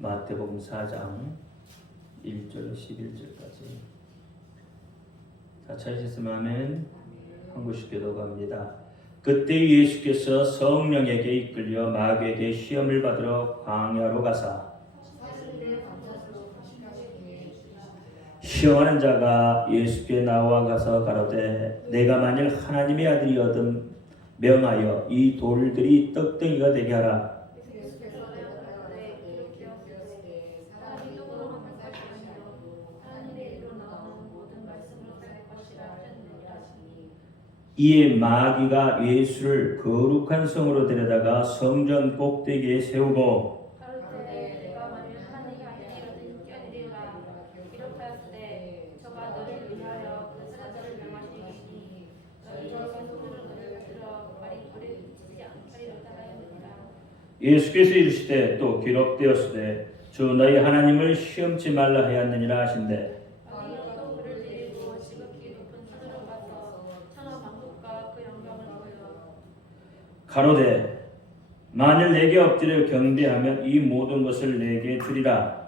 마태복음 4장 1절 11절까지. 자, 찾으셨으면 아멘. 한 구씩 기도합니다. 그때 예수께서 성령에게 이끌려 마귀에게 시험을 받으러 광야로 가사 시험하는 자가 예수께 나와 가서 가로되 내가 만일 하나님의 아들이거든 명하여 이 돌들이 떡덩이가 되게 하라. 이에 마귀가 예수를 거룩한 성으로 데려다가 성전 꼭대기에 세우고 예수께서 이르시되 또 기록되었으되 주 너희 하나님을 시험치 말라 하였느니라 하신대. 가로되 만일 내게 엎드려 경배하면 이 모든 것을 내게 주리라.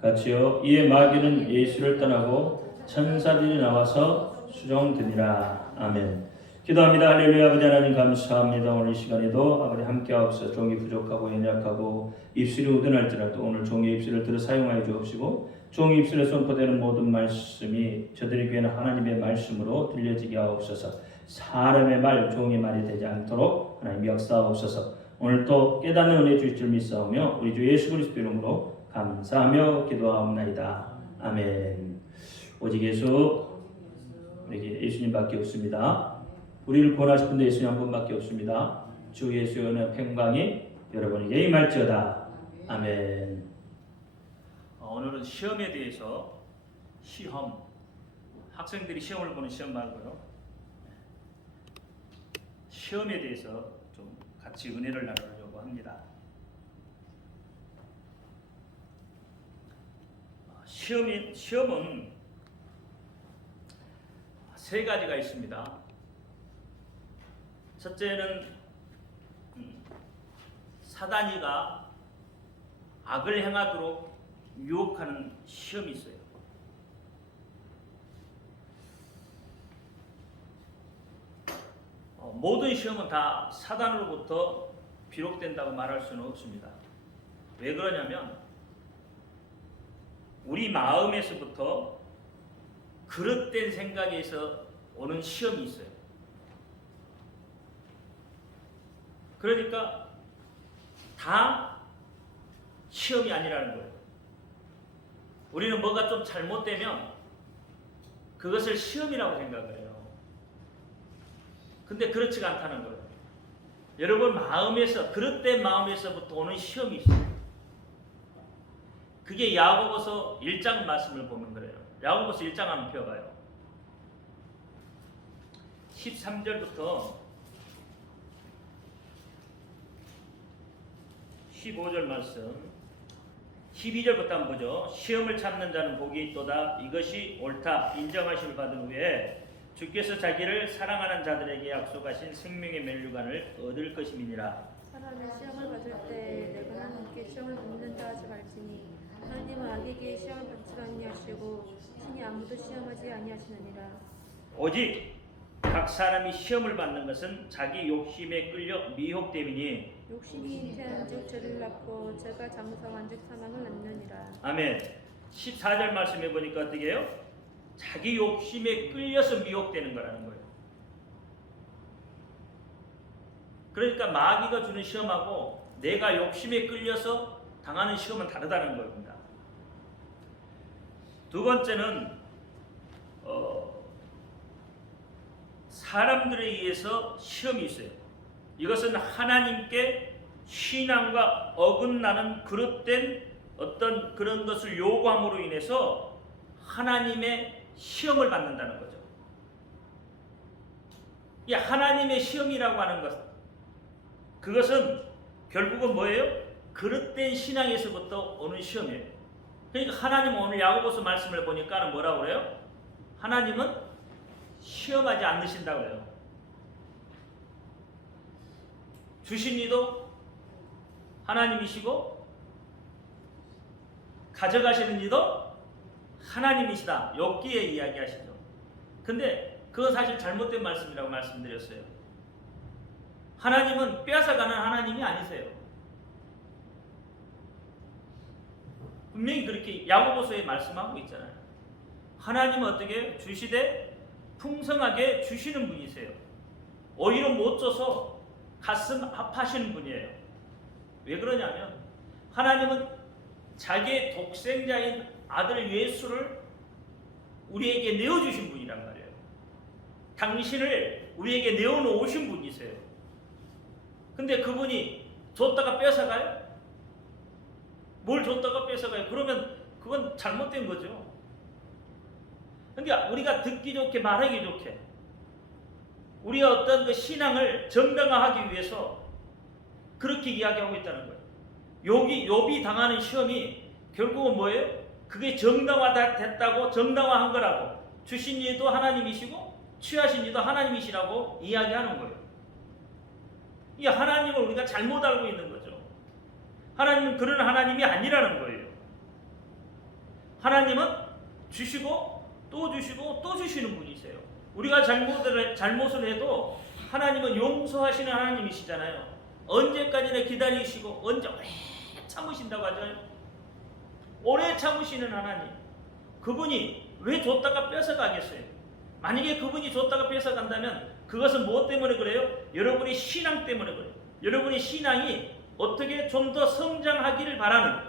같이요. 이에 마귀는 예수를 떠나고 천사들이 나와서 수종드니라. 아멘. 기도합니다. 할렐루야. 아버지 하나님 감사합니다. 오늘 이 시간에도 아버지 함께하옵소서. 종이 부족하고 연약하고 입술이 우둔할지라도 오늘 종의 입술을 들어 사용하여 주옵시고 종의 입술에 선포되는 모든 말씀이 저들에게는 하나님의 말씀으로 들려지게 하옵소서. 사람의 말, 종의 말이 되지 않도록 하나님 역사하옵소서. 오늘 또 깨닫는 은혜 주실 줄 믿사오며 우리 주 예수 그리스도 이름으로 감사하며 기도하옵나이다. 아멘. 오직 예수, 우리에게 예수님밖에 없습니다. 우리를 구원하실 분도 예수님 한 분밖에 없습니다. 주 예수의 은혜와 평강이 여러분에게 임할지어다. 아멘. 오늘은 시험에 대해서 학생들이 시험을 보는 시험 말고요. 시험에 대해서 좀 같이 은혜를 나누려고 합니다. 시험은 세 가지가 있습니다. 첫째는 사단이가 악을 행하도록 유혹하는 시험이 있어요. 모든 시험은 다 사단으로부터 비롯된다고 말할 수는 없습니다. 왜 그러냐면 우리 마음에서부터 그릇된 생각에서 오는 시험이 있어요. 그러니까 다 시험이 아니라는 거예요. 우리는 뭐가 좀 잘못되면 그것을 시험이라고 생각을 해요. 근데 그렇지가 않다는 거예요. 여러분 마음에서, 그릇된 마음에서부터 오는 시험이 있어요. 그게 야고보서 1장 말씀을 보면 그래요. 야고보서 1장 한번 펴봐요. 13절부터 15절 말씀, 12절부터 한번 보죠. 시험을 참는 자는 복이 있도다. 이것이 옳다. 인정하심을 받은 후에 주께서 자기를 사랑하는 자들에게 약속하신 생명의 면류관을 얻을 것임이니라. 사람이 시험을 받을 때 내가 하나님께 시험을 받는다 하지 말지니 하나님은 악에게 시험을 받지 아니하시고 신이 아무도 시험하지 아니하시느니라. 오직 각 사람이 시험을 받는 것은 자기 욕심에 끌려 미혹됨이니 욕심이 잉태한즉 죄를 낳고 죄가 장성한즉 사망을 낳느니라. 아멘. 14절 말씀해 보니까 어떻게 해요? 자기 욕심에 끌려서 미혹되는 거라는 거예요. 그러니까 마귀가 주는 시험하고 내가 욕심에 끌려서 당하는 시험은 다르다는 겁니다. 두 번째는 사람들에 의해서 시험이 있어요. 이것은 하나님께 신앙과 어긋나는 그릇된 어떤 그런 것을 요구함으로 인해서 하나님의 시험을 받는다는 거죠. 이 하나님의 시험이라고 하는 것, 그것은 결국은 뭐예요? 그릇된 신앙에서부터 오는 시험이에요. 그러니까 하나님은 오늘 야고보서 말씀을 보니까 뭐라고 그래요? 하나님은 시험하지 않으신다고요. 주신 이도 하나님이시고 가져가시는 이도 하나님이시다. 여기에 이야기하시죠. 근데 그건 사실 잘못된 말씀이라고 말씀드렸어요. 하나님은 빼앗아가는 하나님이 아니세요. 분명히 그렇게 야고보서에 말씀하고 있잖아요. 하나님은 어떻게 주시되 풍성하게 주시는 분이세요. 오히려 못 줘서 가슴 아파하시는 분이에요. 왜 그러냐면 하나님은 자기의 독생자인 아들 예수를 우리에게 내어주신 분이란 말이에요. 당신을 우리에게 내어놓으신 분이세요. 근데 그분이 줬다가 뺏어가요? 뭘 줬다가 뺏어가요? 그러면 그건 잘못된 거죠. 그러니까 우리가 듣기 좋게 말하기 좋게 우리가 어떤 그 신앙을 정당화하기 위해서 그렇게 이야기하고 있다는 거예요. 욥이 당하는 시험이 결국은 뭐예요? 그게 정당화됐다고 정당화한 거라고 주신 이도 하나님이시고 취하신 이도 하나님이시라고 이야기하는 거예요. 이 하나님을 우리가 잘못 알고 있는 거죠. 하나님은 그런 하나님이 아니라는 거예요. 하나님은 주시고 또 주시고 또 주시는 분이세요. 우리가 잘못을 해도 하나님은 용서하시는 하나님이시잖아요. 언제까지나 기다리시고 언제 오래 참으신다고 하잖아요. 오래 참으시는 하나님. 그분이 왜 줬다가 뺏어가겠어요? 만약에 그분이 줬다가 뺏어간다면 그것은 무엇 때문에 그래요? 여러분의 신앙 때문에 그래요. 여러분의 신앙이 어떻게 좀 더 성장하기를 바라는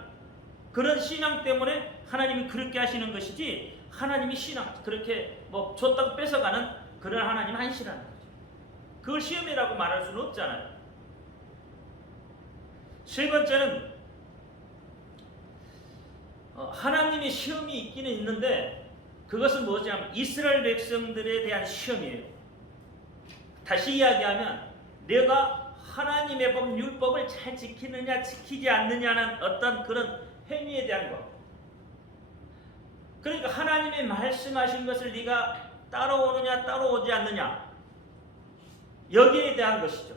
그런 신앙 때문에 하나님이 그렇게 하시는 것이지 하나님이 신앙 그렇게 뭐 줬다가 뺏어가는 그런 하나님 아니시라는 거죠. 그걸 시험이라고 말할 수는 없잖아요. 세 번째는 하나님의 시험이 있기는 있는데 그것은 뭐냐면 이스라엘 백성들에 대한 시험이에요. 다시 이야기하면 내가 하나님의 법 율법을 잘 지키느냐 지키지 않느냐는 어떤 그런 행위에 대한 것. 그러니까 하나님의 말씀하신 것을 네가 따라오느냐 따라오지 않느냐 여기에 대한 것이죠.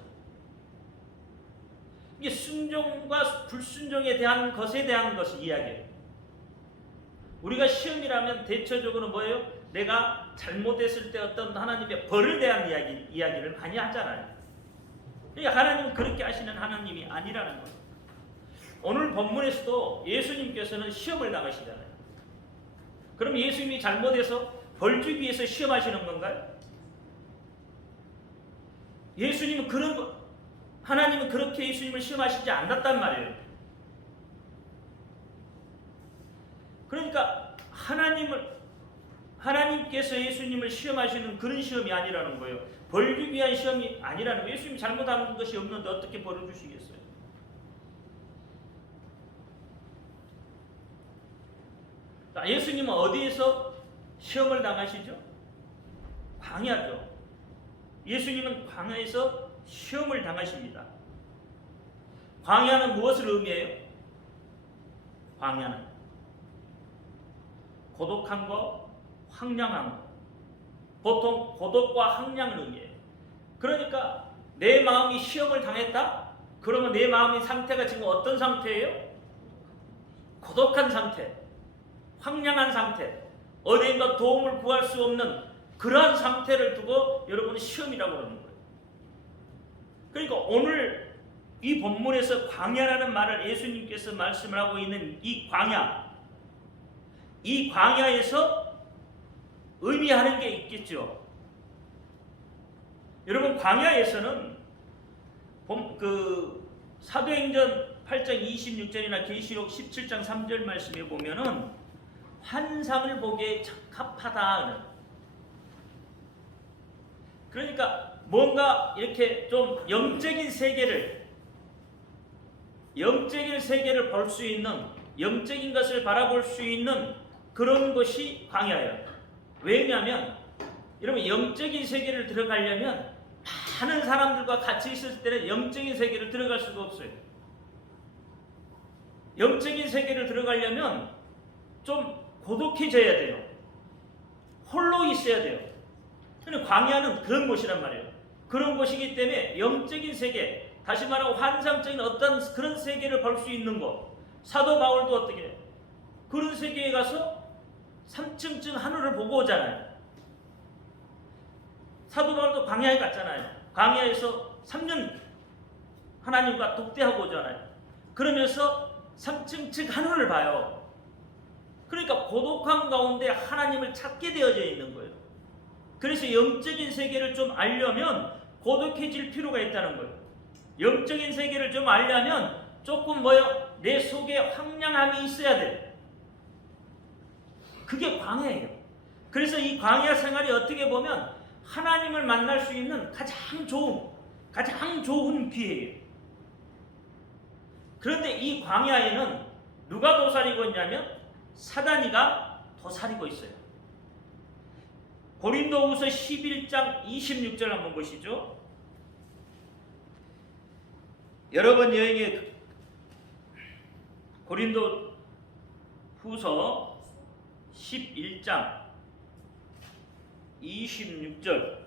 이게 순종과 불순종에 대한 것에 대한 것이 이야기예요. 우리가 시험이라면 대체적으로 뭐예요? 내가 잘못했을 때 어떤 하나님의 벌을 대한 이야기를 많이 하잖아요. 그러니까 하나님은 그렇게 하시는 하나님이 아니라는 거예요. 오늘 본문에서도 예수님께서는 시험을 당하시잖아요. 그럼 예수님이 잘못해서 벌 주기 위해서 시험하시는 건가요? 하나님은 그렇게 예수님을 시험하시지 않았단 말이에요. 그러니까 하나님께서 예수님을 시험하시는 그런 시험이 아니라는 거예요. 벌 주기 위한 시험이 아니라는 거예요. 예수님이 잘못하는 것이 없는데 어떻게 벌을 주시겠어요? 예수님은 어디에서 시험을 당하시죠? 광야죠. 예수님은 광야에서 시험을 당하십니다. 광야는 무엇을 의미해요? 광야는 고독한 거, 황량한 거. 보통 고독과 황량을 의미해요. 그러니까 내 마음이 시험을 당했다? 그러면 내 마음의 상태가 지금 어떤 상태예요? 고독한 상태, 황량한 상태, 어디인가 도움을 구할 수 없는 그러한 상태를 두고 여러분은 시험이라고 그러는 거예요. 그러니까 오늘 이 본문에서 광야라는 말을 예수님께서 말씀을 하고 있는 이 광야에서 의미하는 게 있겠죠. 여러분 광야에서는 그 사도행전 8장 26절이나 계시록 17장 3절 말씀에 보면은 환상을 보기에 적합하다. 그러니까 뭔가 이렇게 좀 영적인 세계를 볼 수 있는 영적인 것을 바라볼 수 있는 그런 것이 광야예요. 왜냐하면 여러분 영적인 세계를 들어가려면 많은 사람들과 같이 있을 때는 영적인 세계를 들어갈 수가 없어요. 영적인 세계를 들어가려면 좀 고독해져야 돼요. 홀로 있어야 돼요. 근데 광야는 그런 곳이란 말이에요. 그런 곳이기 때문에 영적인 세계, 다시 말하고 환상적인 어떤 그런 세계를 볼 수 있는 곳. 사도 바울도 어떻게 해요? 그런 세계에 가서 3층쯤 하늘을 보고 오잖아요. 사도 바울도 광야에 갔잖아요. 광야에서 3년 하나님과 독대하고 오잖아요. 그러면서 3층 하늘을 봐요. 그러니까 고독함 가운데 하나님을 찾게 되어져 있는 거예요. 그래서 영적인 세계를 좀 알려면 고독해질 필요가 있다는 거예요. 영적인 세계를 좀 알려면 조금 내 속에 황량함이 있어야 돼요. 그게 광야예요. 그래서 이 광야 생활이 어떻게 보면 하나님을 만날 수 있는 가장 좋은 기회예요. 그런데 이 광야에는 누가 도사리고 있냐면 사단이가 도사리고 있어요. 고린도후서 11장 26절 한번 보시죠. 여러 번 여행에 고린도후서 11장 26절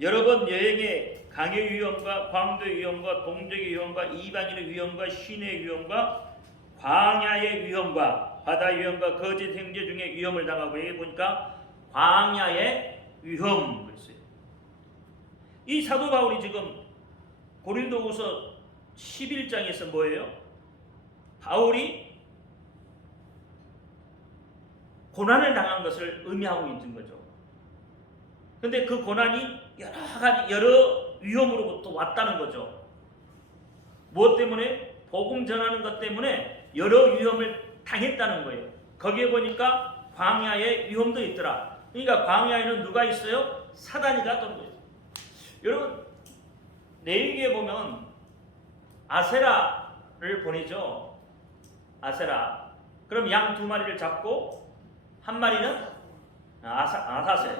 여러 번 여행에 강의 위험과 광도의 위험과 동족의 위험과 이방인의 위험과 신의 위험과 광야의 위험과 바다 위험과 거짓 행제 중에 위험을 당하고 여기 보니까 광야의 위험 그랬어요. 이 사도 바울이 지금 고린도후서 11장에서 뭐예요? 바울이 고난을 당한 것을 의미하고 있는 거죠. 근데 그 고난이 여러 위험으로부터 왔다는 거죠. 무엇 때문에? 복음 전하는 것 때문에 여러 위험을 당했다는 거예요. 거기에 보니까 광야의 위험도 있더라. 그러니까 광야에는 누가 있어요? 사단이가 떠는 거예요. 여러분 레위기에 보면 아세라를 보내죠. 아세라. 그럼 양 2마리를 잡고 한 마리는 아사셀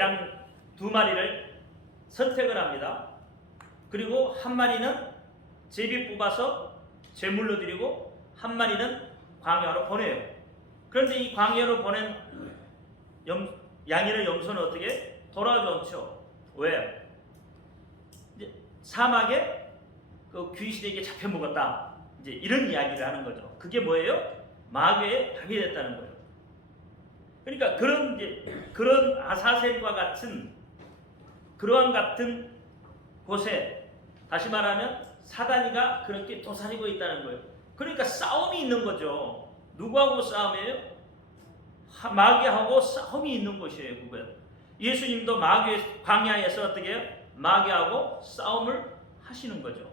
양 2마리를 선택을 합니다. 그리고 한 마리는 제비 뽑아서 제물로 드리고 한 마리는 광야로 보내요. 그런데 이 광야로 보낸 양이나 염소는 어떻게 돌아오지 않죠? 왜? 이제 사막에 그 귀신에게 잡혀 먹었다. 이제 이런 이야기를 하는 거죠. 그게 뭐예요? 마귀의 답이 됐다는 거예요. 그러니까 그런 아사셀과 같은 그러한 같은 곳에 다시 말하면 사단이가 그렇게 도사리고 있다는 거예요. 그러니까 싸움이 있는 거죠. 누구하고 싸움이에요? 마귀하고 싸움이 있는 곳이에요. 그거예요. 예수님도 광야에서 어떻게 해요? 마귀하고 싸움을 하시는 거죠.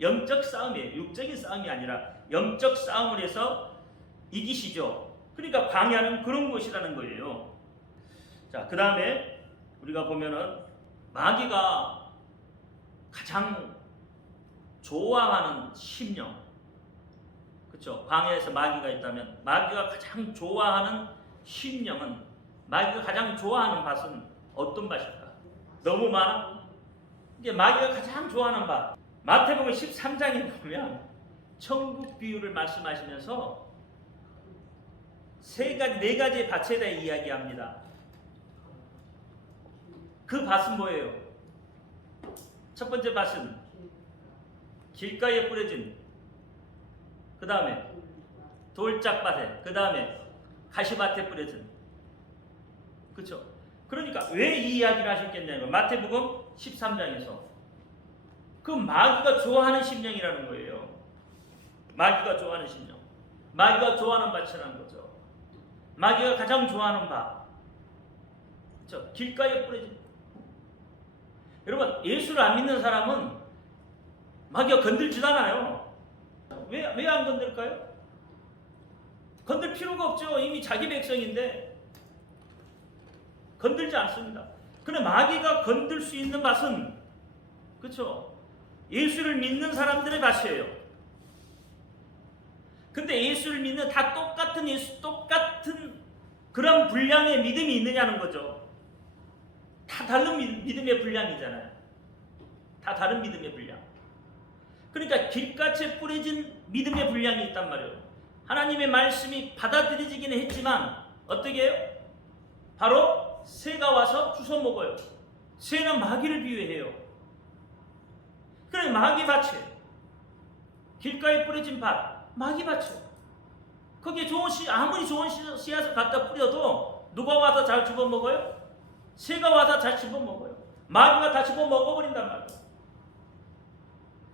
영적 싸움이에요. 육적인 싸움이 아니라 영적 싸움을 해서 이기시죠. 그러니까 광야는 그런 곳이라는 거예요. 자, 그 다음에 우리가 보면은 마귀가 가장 좋아하는 심령, 그렇죠? 광야에서 마귀가 있다면 마귀가 가장 좋아하는 심령은 마귀가 가장 좋아하는 밭은 어떤 밭일까? 너무 많아. 이게 마귀가 가장 좋아하는 밭. 마태복음 13장에 보면 천국 비유를 말씀하시면서 네 가지의 밭에 대해 이야기합니다. 그 밭은 뭐예요? 첫 번째 밭은 길가에 뿌려진, 그 다음에 돌짝밭에, 그 다음에 가시밭에 뿌려진. 그렇죠? 그러니까 왜 이 이야기를 하셨겠냐면 마태복음 13장에서 그 마귀가 좋아하는 심령이라는 거예요. 마귀가 좋아하는 심령, 마귀가 좋아하는 밭이라는 거죠. 마귀가 가장 좋아하는 밭, 그렇죠? 길가에 뿌려진. 여러분, 예수를 안 믿는 사람은 마귀가 건들지도 않아요. 왜 안 건들까요? 건들 필요가 없죠. 이미 자기 백성인데 건들지 않습니다. 그런데 마귀가 건들 수 있는 밭은, 그렇죠? 예수를 믿는 사람들의 밭이에요. 근데 예수를 믿는 다 똑같은 그런 분량의 믿음이 있느냐는 거죠. 다 다른 믿음의 분량이잖아요. 다 다른 믿음의 분량. 그러니까 길가에 뿌려진 믿음의 분량이 있단 말이에요. 하나님의 말씀이 받아들여지기는 했지만 어떻게 해요? 바로 새가 와서 주워 먹어요. 새는 마귀를 비유해요. 그래 마귀밭이에요. 길가에 뿌려진 밭, 마귀밭이에요. 거기에 아무리 좋은 씨앗을 갖다 뿌려도 누가 와서 잘 집어먹어요? 새가 와서 잘 집어먹어요. 마귀가 다 집어먹어버린단 말이에요.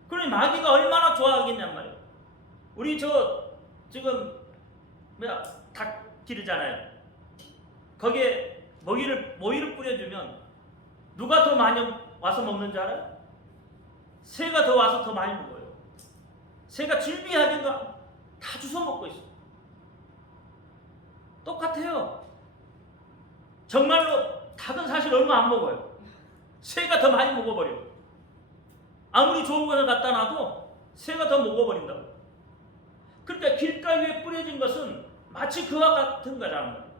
그러니 마귀가 얼마나 좋아하겠냔 말이에요. 우리 지금 닭 기르잖아요. 거기에 모이를 뿌려주면 누가 더 많이 와서 먹는 줄 알아요? 새가 더 와서 더 많이 먹어요. 새가 질비하게 다 주워 먹고 있어요. 똑같아요. 정말로 닭은 사실 얼마 안 먹어요. 새가 더 많이 먹어버려요. 아무리 좋은 것을 갖다 놔도 새가 더 먹어버린다고. 그러니까 길가 위에 뿌려진 것은 마치 그와 같은 거잖아요.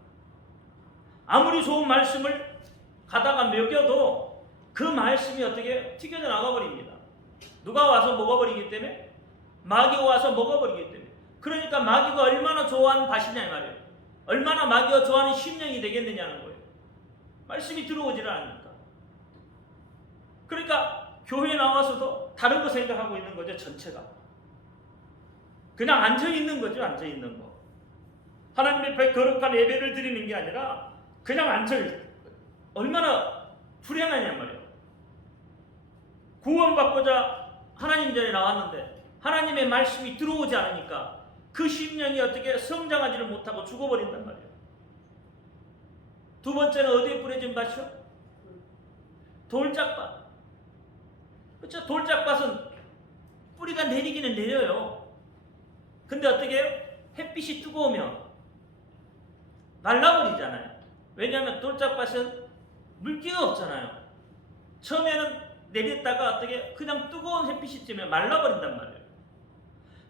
아무리 좋은 말씀을 가다가 먹여도 그 말씀이 어떻게 튀겨져 나가버립니다. 누가 와서 먹어버리기 때문에, 마귀가 와서 먹어버리기 때문에. 그러니까 마귀가 얼마나 좋아하는 밭이냐 이 말이에요. 얼마나 마귀가 좋아하는 심령이 되겠느냐는 거예요. 말씀이 들어오질 않으니까. 그러니까 교회에 나와서도 다른 거 생각하고 있는 거죠. 전체가 그냥 앉아있는 거죠. 앉아있는 거. 하나님의 앞에 거룩한 예배를 드리는 게 아니라 그냥 앉아있는, 얼마나 불행하냔 말이에요. 구원받고자 하나님 전에 나왔는데 하나님의 말씀이 들어오지 않으니까 그 심령이 어떻게 성장하지를 못하고 죽어버린단 말이에요. 두 번째는 어디에 뿌려진 밭이요? 돌짝밭. 그렇죠? 돌짝밭은 뿌리가 내리기는 내려요. 근데 어떻게 해요? 햇빛이 뜨거우면 말라버리잖아요. 왜냐하면 돌짝밭은 물기가 없잖아요. 처음에는 내렸다가 어떻게 그냥 뜨거운 햇빛이 쬐면 말라버린단 말이에요.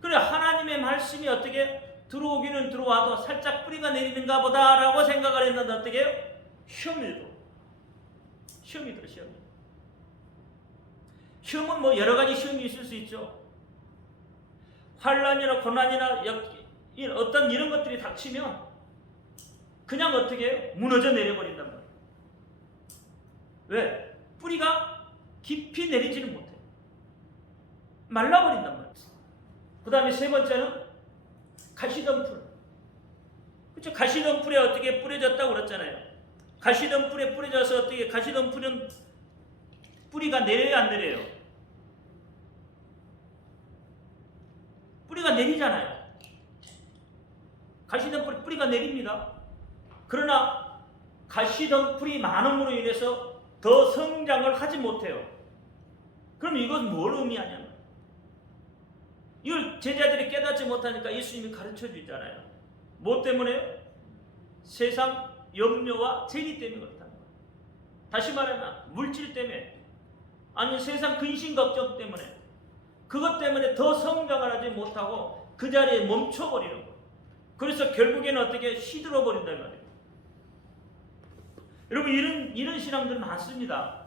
그래 하나님의 말씀이 어떻게 들어오기는 들어와도 살짝 뿌리가 내리는가 보다라고 생각을 했는데 어떻게 해요? 시험이 들어. 시험은 뭐 여러 가지 시험이 있을 수 있죠. 환란이나 고난이나 어떤 이런 것들이 닥치면 그냥 어떻게 해요? 무너져 내려버린단 말이에요. 왜? 뿌리가 깊이 내리지는 못해요. 말라버린단 말이에요. 그 다음에 세 번째는 가시덤불. 그렇죠? 가시덤불에 어떻게 뿌려졌다고 그랬잖아요. 가시덤불에 뿌려져서 어떻게, 가시덤불은 뿌리가 내려요, 안 내려요? 뿌리가 내리잖아요. 가시덤불 뿌리가 내립니다. 그러나 가시덤불이 많음으로 인해서 더 성장을 하지 못해요. 그럼 이건 뭘 의미하냐면, 이걸 제자들이 깨닫지 못하니까 예수님이 가르쳐 주잖아요. 뭐 때문에요? 세상 염려와 재리 때문에 그렇다는 거예요. 다시 말하면 물질 때문에, 아니면 세상 근심 걱정 때문에, 그것 때문에 더 성장을 하지 못하고 그 자리에 멈춰버리는 거예요. 그래서 결국에는 어떻게 시들어 버린단 말이에요. 여러분 이런 신앙들 많습니다.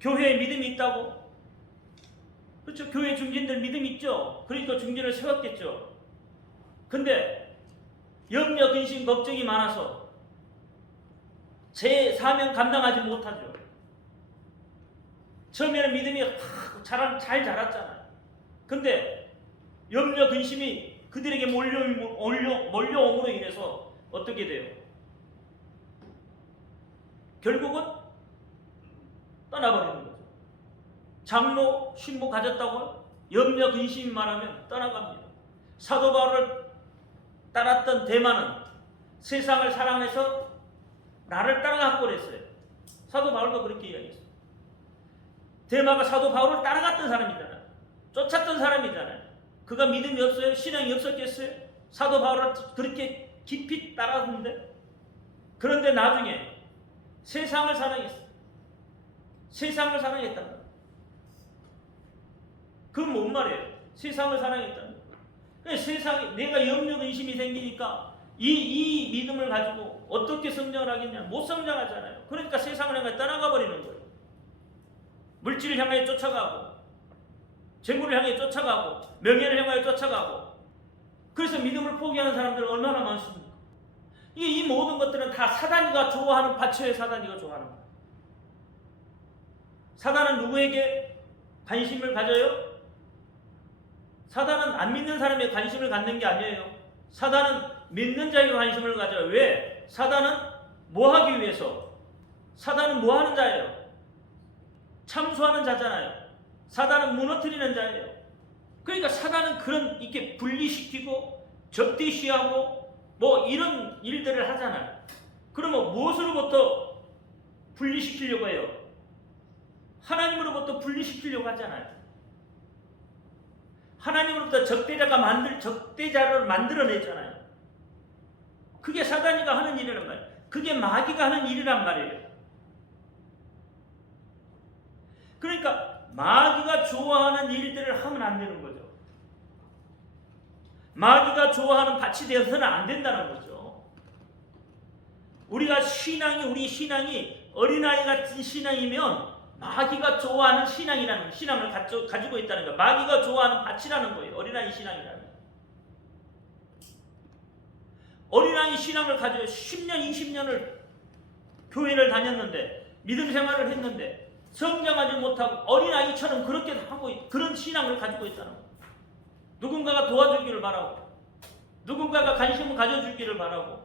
교회에 믿음이 있다고? 그렇죠. 교회 중진들 믿음 있죠. 그러니까 중진을 세웠겠죠. 근데 염려, 근심, 걱정이 많아서 제 사명 감당하지 못하죠. 처음에는 믿음이 잘 자랐잖아요. 근데 염려, 근심이 그들에게 몰려옴으로 인해서 어떻게 돼요? 결국은 떠나버리는 거죠. 장로, 신부 가졌다고요? 염려, 근심이 많으면 떠나갑니다. 사도 바울을 따랐던 대마는 세상을 사랑해서 나를 따라갔고 그랬어요. 사도 바울도 그렇게 이야기했어요. 대마가 사도 바울을 따라갔던 사람이잖아요. 쫓았던 사람이잖아요. 그가 믿음이 없어요? 신앙이 없었겠어요? 사도 바울을 그렇게 깊이 따랐는데, 그런데 나중에 세상을 사랑했어. 세상을 사랑했다는 거예요. 그건 뭔 말이에요? 세상을 사랑했다는 거예요. 세상에 내가 염려 근심이 생기니까 이 믿음을 가지고 어떻게 성장을 하겠냐? 못 성장하잖아요. 그러니까 세상을 향해 떠나가 버리는 거예요. 물질을 향해 쫓아가고, 재물을 향해 쫓아가고, 명예를 향해 쫓아가고. 그래서 믿음을 포기하는 사람들은 얼마나 많습니까? 이 모든 것들은 다 사단이가 좋아하는 파츠예요. 사단이가 좋아하는 거. 사단은 누구에게 관심을 가져요? 사단은 안 믿는 사람에 관심을 갖는 게 아니에요. 사단은 믿는 자에게 관심을 가져요. 왜? 사단은 뭐 하기 위해서? 사단은 뭐 하는 자예요? 참소하는 자잖아요. 사단은 무너뜨리는 자예요. 그러니까 사단은 그런 이렇게 분리시키고 적대시하고 뭐 이런 일들을 하잖아요. 그러면 무엇으로부터 분리시키려고 해요? 하나님으로부터 분리시키려고 하잖아요. 하나님으로부터 적대자를 만들어내잖아요. 그게 사단이가 하는 일이란 말이에요. 그게 마귀가 하는 일이란 말이에요. 그러니까 마귀가 좋아하는 일들을 하면 안 되는 거죠. 마귀가 좋아하는 밭이 되어서는 안 된다는 거죠. 우리 신앙이 어린아이 같은 신앙이면 마귀가 좋아하는 신앙이라는 신앙을 가지고 있다는 거예요. 마귀가 좋아하는 밭이라는 거예요. 어린아이 신앙이라는 거예요. 어린아이 신앙을 가지고 10년, 20년을 교회를 다녔는데 믿음 생활을 했는데 성장하지 못하고 어린아이처럼 그렇게 하고 그런 신앙을 가지고 있다는 거예요. 누군가가 도와주기를 바라고 누군가가 관심을 가져주기를 바라고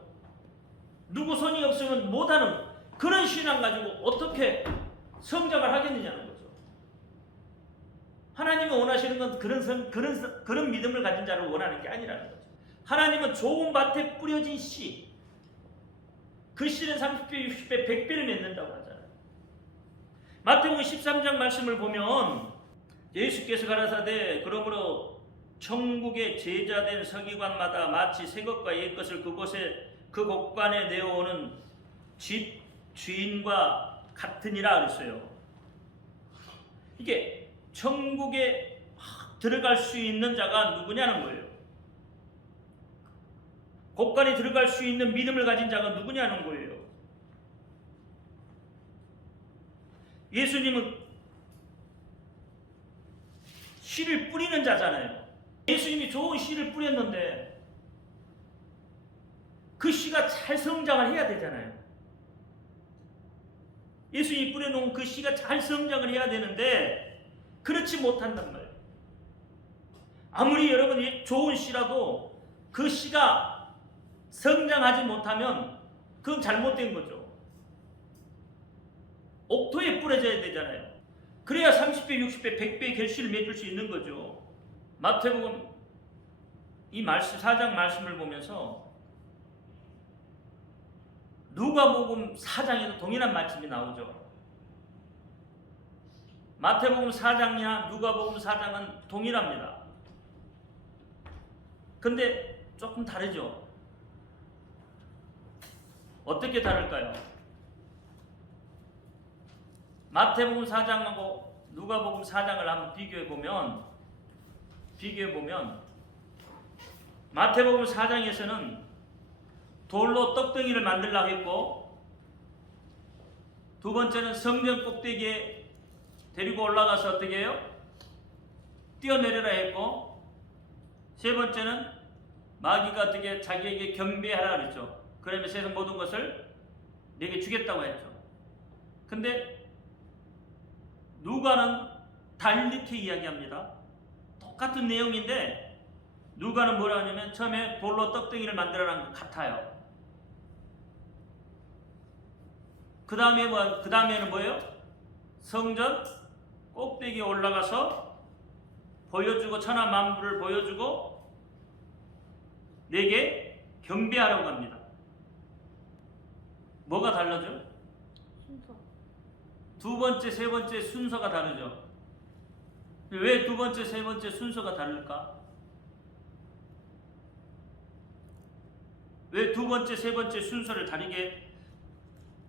누구 손이 없으면 못하는 그런 신앙 가지고 어떻게 성장을 하겠느냐는 거죠. 하나님이 원하시는 건 그런 믿음을 가진 자를 원하는 게 아니라는 거죠. 하나님은 좋은 밭에 뿌려진 씨, 그 씨는 30배, 60배, 100배를 맺는다고 하잖아요. 마태복음 13장 말씀을 보면 예수께서 가라사대 그러므로 천국의 제자된 서기관마다 마치 새 것과 옛 것을 그 곳간에 내어오는 집 주인과 같으니라 그랬어요. 이게 천국에 들어갈 수 있는 자가 누구냐는 거예요. 곳간에 들어갈 수 있는 믿음을 가진 자가 누구냐는 거예요. 예수님은 씨를 뿌리는 자잖아요. 예수님이 좋은 씨를 뿌렸는데 그 씨가 잘 성장을 해야 되잖아요. 예수님이 뿌려놓은 그 씨가 잘 성장을 해야 되는데 그렇지 못한단 말이에요. 아무리 여러분이 좋은 씨라도 그 씨가 성장하지 못하면 그건 잘못된 거죠. 옥토에 뿌려져야 되잖아요. 그래야 30배, 60배, 100배의 결실을 맺을 수 있는 거죠. 마태복음 이 말씀 4장 말씀을 보면서 누가복음 4장에도 동일한 말씀이 나오죠. 마태복음 4장이나 누가복음 4장은 동일합니다. 근데 조금 다르죠. 어떻게 다를까요? 마태복음 4장하고 누가복음 4장을 한번 비교해 보면 마태복음 4장에서는 돌로 떡덩이를 만들라고 했고, 두 번째는 성전 꼭대기에 데리고 올라가서 어떻게 해요? 뛰어내려라 했고, 세 번째는 마귀가 어떻게 자기에게 경배하라 그랬죠. 그러면 세상 모든 것을 내게 주겠다고 했죠. 근데 누가는 달리게 이야기합니다. 똑같은 내용인데 누가는 뭐라 하냐면 처음에 돌로 떡덩이를 만들어라는 것 같아요. 그 다음에는 뭐예요? 성전 꼭대기에 올라가서 보여주고 천하 만물을 보여주고 내게 경배하라고 합니다. 뭐가 달라져? 순서. 두 번째, 세 번째 순서가 다르죠. 왜 두 번째, 세 번째 순서가 다를까? 왜 두 번째, 세 번째 순서를 다르게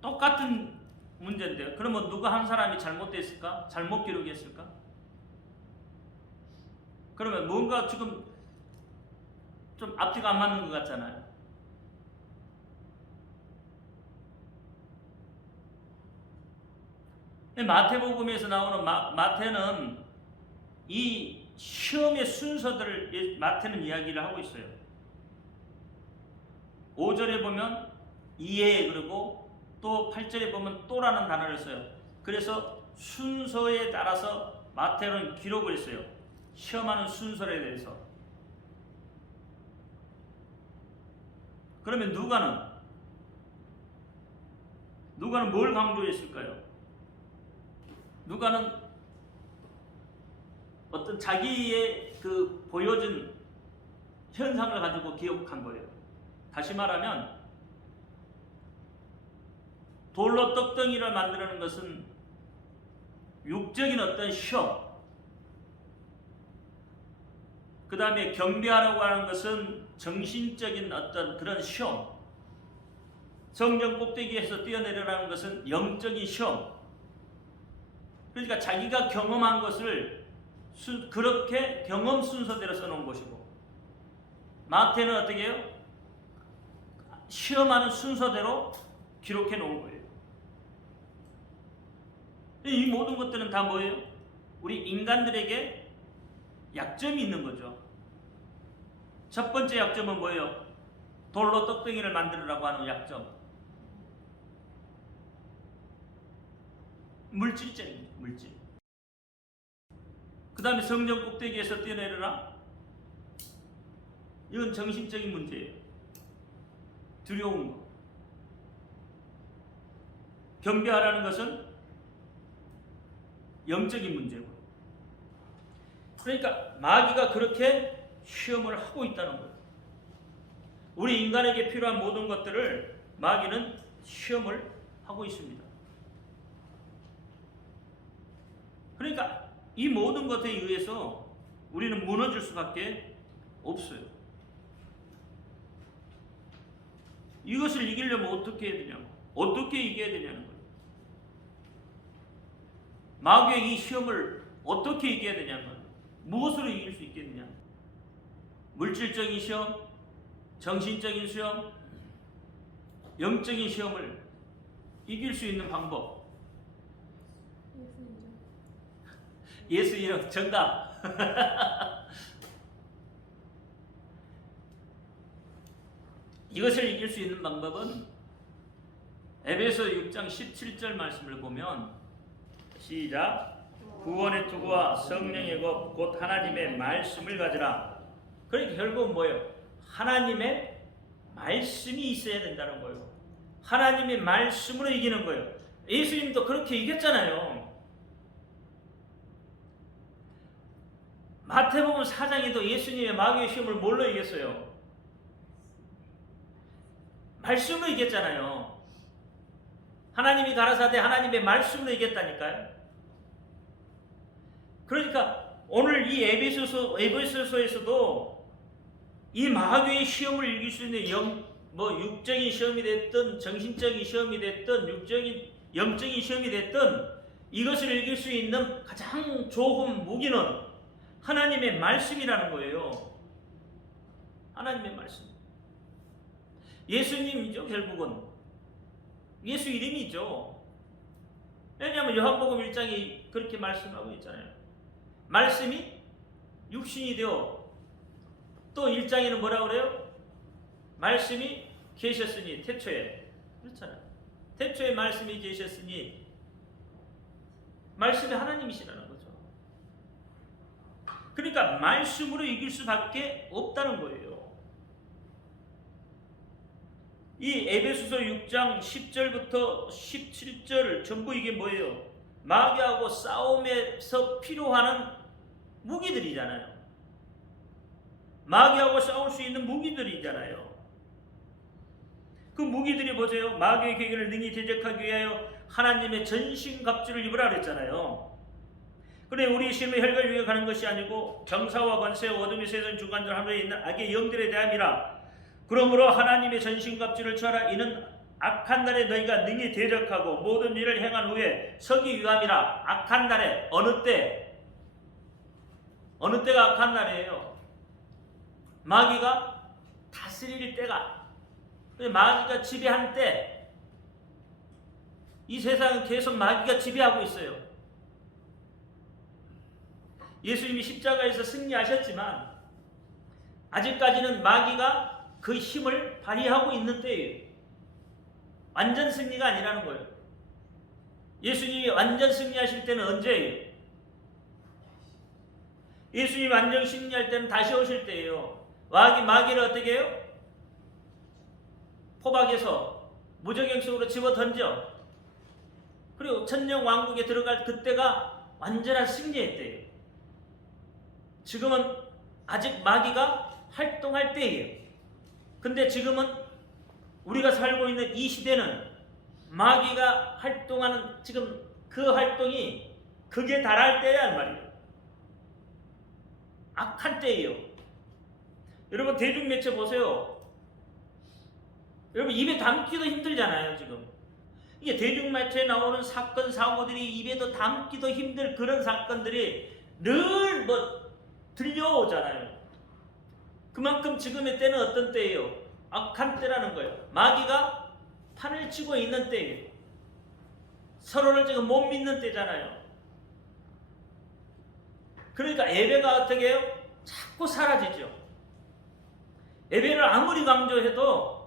똑같은 문제인데요. 그러면 누가 한 사람이 잘못됐을까? 잘못 기록했을까? 그러면 뭔가 지금 좀 앞뒤가 안 맞는 것 같잖아요. 마태복음에서 나오는 마태는 이 시험의 순서들을 마태는 이야기를 하고 있어요. 5절에 보면 이에 그리고 또 8절에 보면 또라는 단어를 써요. 그래서 순서에 따라서 마태는 기록을 했어요. 시험하는 순서에 대해서. 그러면 누가는 뭘 강조했을까요? 누가는 어떤 자기의 그 보여준 현상을 가지고 기억한 거예요. 다시 말하면 돌로 떡덩이를 만드는 것은 육적인 어떤 시험, 그 다음에 경배하라고 하는 것은 정신적인 어떤 그런 시험, 성전 꼭대기에서 뛰어내려라는 것은 영적인 시험. 그러니까 자기가 경험한 것을 그렇게 경험 순서대로 써놓은 것이고, 마태는 어떻게 해요? 시험하는 순서대로 기록해 놓은 거예요. 이 모든 것들은 다 뭐예요? 우리 인간들에게 약점이 있는 거죠. 첫 번째 약점은 뭐예요? 돌로 떡덩이를 만들으라고 하는 약점. 물질적인 물질. 그 다음에 성전 꼭대기에서 뛰어내려라. 이건 정신적인 문제예요. 두려운 거. 경배하라는 것은 영적인 문제고. 그러니까 마귀가 그렇게 시험을 하고 있다는 거예요. 우리 인간에게 필요한 모든 것들을 마귀는 시험을 하고 있습니다. 그러니까 이 모든 것에 의해서 우리는 무너질 수밖에 없어요. 이것을 이기려면 어떻게 해야 되냐고. 어떻게 이겨야 되냐는 거예요. 마귀의 이 시험을 어떻게 이겨야 되냐는 거예요. 무엇으로 이길 수 있겠느냐. 물질적인 시험, 정신적인 시험, 영적인 시험을 이길 수 있는 방법. 예수 이름 정답. 이것을 이길 수 있는 방법은 에베소 6장 17절 말씀을 보면 시작. 구원의 투구와 성령의 것 곧 하나님의 말씀을 가지라. 그러니까 결국은 뭐예요? 하나님의 말씀이 있어야 된다는 거예요. 하나님의 말씀으로 이기는 거예요. 예수님도 그렇게 이겼잖아요. 마태복음 4장에도 예수님의 마귀의 시험을 뭘로 이겼어요? 말씀으로 이겼잖아요. 하나님이 가라사대 하나님의 말씀으로 이겼다니까요. 그러니까 오늘 이 에베소서에서도 이 마귀의 시험을 이길 수 있는 육적인 시험이 됐든 정신적인 시험이 됐든 영적인 시험이 됐든 이것을 이길 수 있는 가장 좋은 무기는 하나님의 말씀이라는 거예요. 하나님의 말씀. 예수님이죠. 결국은 예수 이름이죠. 왜냐하면 요한복음 1장이 그렇게 말씀하고 있잖아요. 말씀이 육신이 되어, 또 1장에는 뭐라고 그래요? 말씀이 계셨으니, 태초에. 그렇잖아요. 태초에 말씀이 계셨으니 말씀이 하나님이시라는 거죠. 그러니까 말씀으로 이길 수밖에 없다는 거예요. 이 에베소서 6장 10절부터 17절 전부 이게 뭐예요? 마귀하고 싸움에서 필요한 무기들이잖아요. 마귀하고 싸울 수 있는 무기들이잖아요. 그 무기들이 뭐죠? 마귀의 계계를 능히 대적하기 위하여 하나님의 전신갑주를 입으라 그랬잖아요. 그래, 우리 심의 혈관 위에 가는 것이 아니고 정사와 권세와 어둠의 세상 주관들 하늘에 있는 악의 영들에 대함이라. 그러므로 하나님의 전신갑주를 취하라. 이는 악한 날에 너희가 능히 대적하고 모든 일을 행한 후에 서기 위함이라. 악한 날에 어느 때? 어느 때가 악한 날이에요? 마귀가 다스릴 때가, 마귀가 지배한 때. 이 세상은 계속 마귀가 지배하고 있어요. 예수님이 십자가에서 승리하셨지만 아직까지는 마귀가 그 힘을 발휘하고 있는 때예요. 완전 승리가 아니라는 거예요. 예수님이 완전 승리하실 때는 언제예요? 예수님이 완전 승리할 때는 다시 오실 때예요. 마귀를 어떻게 해요? 포박에서 무저갱 속으로 집어 던져. 그리고 천년 왕국에 들어갈 그때가 완전한 승리의 때예요. 지금은 아직 마귀가 활동할 때예요. 근데 지금은 우리가 살고 있는 이 시대는 마귀가 활동하는 지금 그 활동이 극에 달할 때야 말이에요. 악한 때예요. 여러분 대중매체 보세요. 여러분 입에 담기도 힘들잖아요. 지금 이게 대중매체에 나오는 사건 사고들이 입에도 담기도 힘들 그런 사건들이 늘 들려오잖아요. 그만큼 지금의 때는 어떤 때예요? 악한 때라는 거예요. 마귀가 판을 치고 있는 때예요. 서로를 지금 못 믿는 때잖아요. 그러니까 예배가 어떻게 해요? 자꾸 사라지죠. 예배를 아무리 강조해도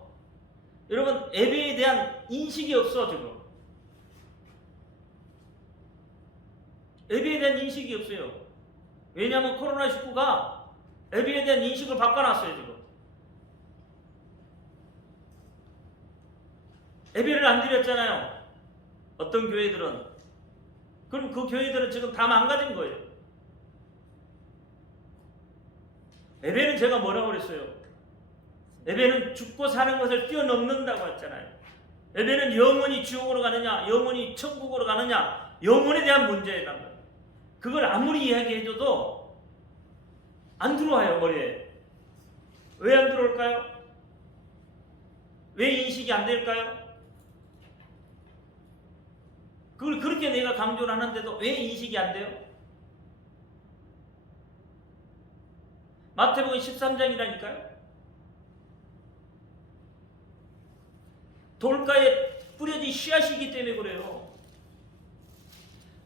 여러분 예배에 대한 인식이 없어 지금. 예배에 대한 인식이 없어요. 왜냐하면 코로나19가 예배에 대한 인식을 바꿔놨어요 지금. 예배를 안 드렸잖아요. 어떤 교회들은. 그럼 그 교회들은 지금 다 망가진 거예요. 예배는 제가 뭐라고 그랬어요? 예배는 죽고 사는 것을 뛰어넘는다고 했잖아요. 예배는 영원히 지옥으로 가느냐, 영원히 천국으로 가느냐, 영혼에 대한 문제란 말이에요. 그걸 아무리 이야기해줘도 안 들어와요, 머리에. 왜 안 들어올까요? 왜 인식이 안 될까요? 그걸 그렇게 내가 강조를 하는데도 왜 인식이 안 돼요? 마태복음 13장이라니까요. 돌가에 뿌려진 씨앗이기 때문에 그래요.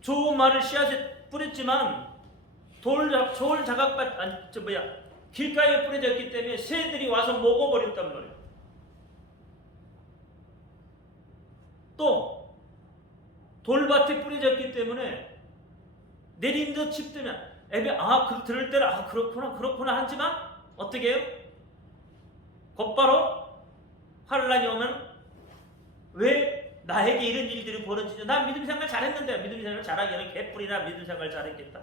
좋은 말을 씨앗에 뿌렸지만 길가에 뿌려졌기 때문에 새들이 와서 먹어버렸단 말이에요. 또 돌밭에 뿌려졌기 때문에 내린 듯 싶으면 들을 때는 그렇구나 하지만 어떻게 해요? 곧바로 환란이 오면 왜 나에게 이런 일들이 벌어지죠? 난 믿음 생활 잘했는데 믿음 생활 잘하기에는 개뿔이나 믿음 생활 잘했겠다.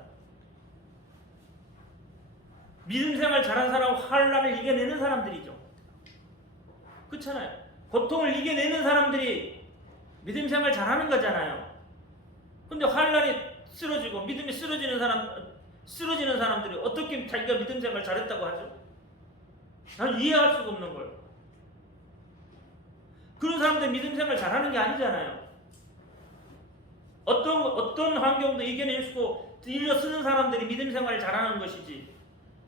믿음 생활 잘한 사람은 환란을 이겨내는 사람들이죠. 그렇잖아요. 고통을 이겨내는 사람들이 믿음 생활 잘하는 거잖아요. 근데 환란이 쓰러지고 믿음이 쓰러지는 사람들이 어떻게 자기가 믿음 생활 잘했다고 하죠? 난 이해할 수가 없는 거예요. 그런 사람들 믿음 생활 잘하는 게 아니잖아요. 어떤 환경도 이겨내고 일러쓰는 사람들이 믿음 생활을 잘하는 것이지.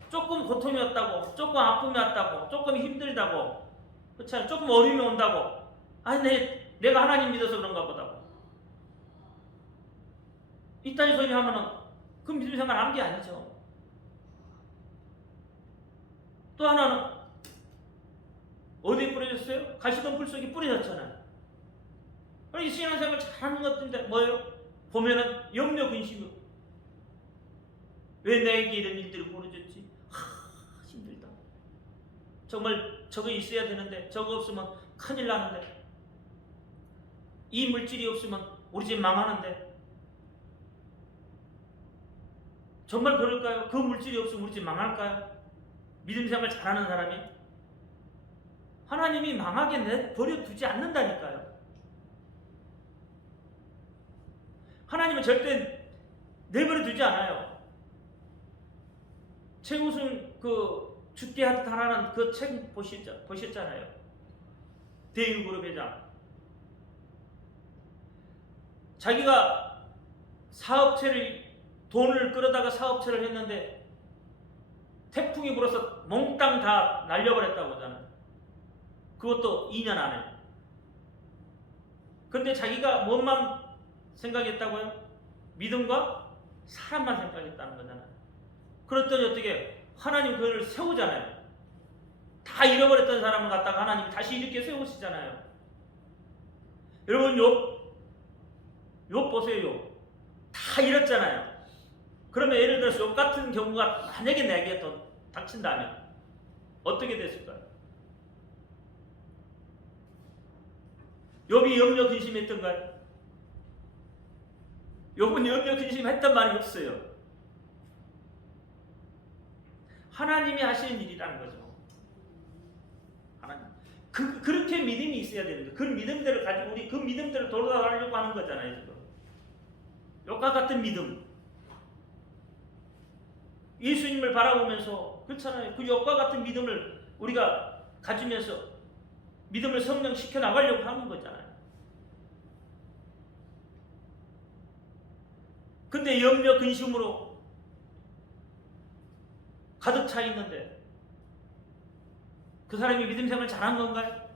조금 고통이 왔다고, 조금 아픔이 왔다고, 조금 힘들다고, 그렇잖아요. 조금 어려움이 온다고. 내가 하나님 믿어서 그런가 보다고. 이딴 소리 하면은 그 믿음 생활 한 게 아니죠. 또 하나는 어디에 뿌려졌어요? 가시덤불 속에 뿌려졌잖아요. 그럼 이 신앙생활 잘하는 것들인데 뭐예요? 보면은 염려 근심이 왜 나에게 이런 일들이 벌어졌지? 힘들다. 정말 저거 있어야 되는데 저거 없으면 큰일 나는데 이 물질이 없으면 우리 집 망하는데 정말 그럴까요? 그 물질이 없으면 우리 집 망할까요? 믿음생활 잘하는 사람이 하나님이 망하게 내버려두지 않는다니까요. 하나님은 절대 내버려두지 않아요. 최우순 죽게 하라는 그 책 보셨잖아요. 대유그룹 회장. 자기가 돈을 끌어다가 사업체를 했는데 태풍이 불어서 몽땅 다 날려버렸다고 하잖아요. 그것도 2년 안에. 근데 자기가 뭔만 생각했다고요? 믿음과 사람만 생각했다는 거잖아요. 그랬더니 어떻게 하나님 그를 세우잖아요. 다 잃어버렸던 사람을 갖다가 하나님 다시 이렇게 세우시잖아요. 여러분 욥 보세요. 다 잃었잖아요. 그러면 예를 들어서 욥 같은 경우가 만약에 내게 또 닥친다면 어떻게 됐을까요? 욥이 염려 근심했던가요? 욥은 염려 근심했단 말이 없어요. 하나님이 하시는 일이라는 거죠. 하나님. 그렇게 믿음이 있어야 되는 거예요. 그 믿음대로 가지고 우리 그 믿음대로 돌아가려고 하는 거잖아요. 지금. 욥과 같은 믿음. 예수님을 바라보면서 그렇잖아요. 그 욥과 같은 믿음을 우리가 가지면서 믿음을 성장시켜 나가려고 하는 거잖아요. 근데 염려 근심으로 가득 차 있는데 그 사람이 믿음 생활 잘한 건가요?